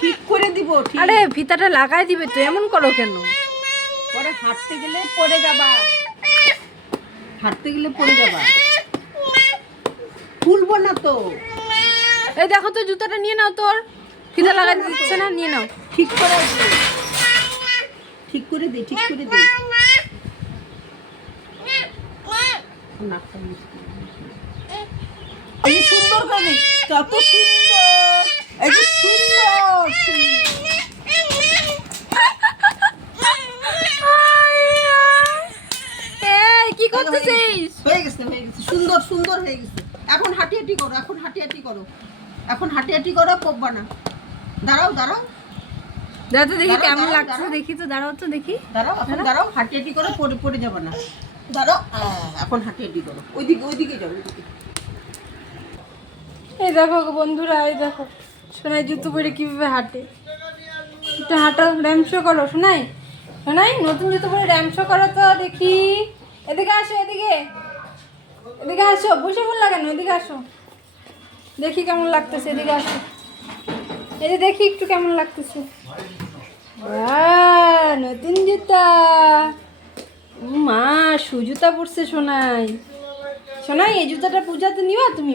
ঠিক করে দিব। আরে ফিতাটা লাগাই দিবে তো, এমন করো কেন? পরে হাঁটতে গেলে পড়ে যাবা, হাঁটতে গেলে পড়ে যাবা। খুলবো না তো। এই দেখো তো, জুতাটা নিয়ে নাও, তোর ফিতা লাগাই দিচ্ছে না, নিয়ে নাও। ঠিক করে দে, ঠিক করে দে, ঠিক করে দে। এই সুন্দর করে, কত সুন্দর, এই যে সুন্দর কি করতেছিস? হয়ে গেছে, হয়ে গেছে, সুন্দর সুন্দর হয়ে গেছে। এখন হাঁটি হাঁটি করো, এখন হাঁটি হাঁটি করো, এখন হাঁটি হাঁটি করো, পড়বা না। দাঁড়াও দাঁড়াও দাঁড়া তো দেখি দাঁড়াও, কেমন দাঁড়াও, লাগছে, দাঁড়াও। দেখি তো, দাঁড়াও তো দেখি। দাঁড়াও, এখন দাঁড়াও, হাঁটি হাঁটি করো, পড়ে পড়ে যাবে না। দাঁড়াও, এখন হাঁটি হাঁটি করো, ওইদিকে ওইদিকে যাও, ওইদিকে। এই দেখো গো বন্ধুরা, এই দেখো সোনাই জুতো পরে কিভাবে হাঁটে। একটু হাঁটো, র্যামশো করো সোনাই। সোনাই নতুন জুতো পরে র্যামশো করো তো দেখি। এদিকে আসো, এদিকে এদিকে আসো, বসে ফোন লাগানো, এদিকে আসো, দেখি কেমন লাগতেছে, এদিকে আসো। এই যে দেখি একটু কেমন লাগতেছে। নতুন জুতা, মা সুজুতা পড়ছে সোনাই। সোনাই এই জুতাটা পূজাতে নিবা তুমি?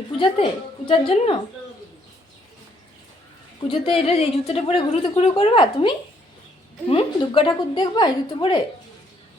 পূজার জন্য পুজোতে এটা এই জুতোটা পরে ঘুরুতে ঘুরু করবা তুমি? দুর্গা ঠাকুর দেখবা এই জুতো পরে?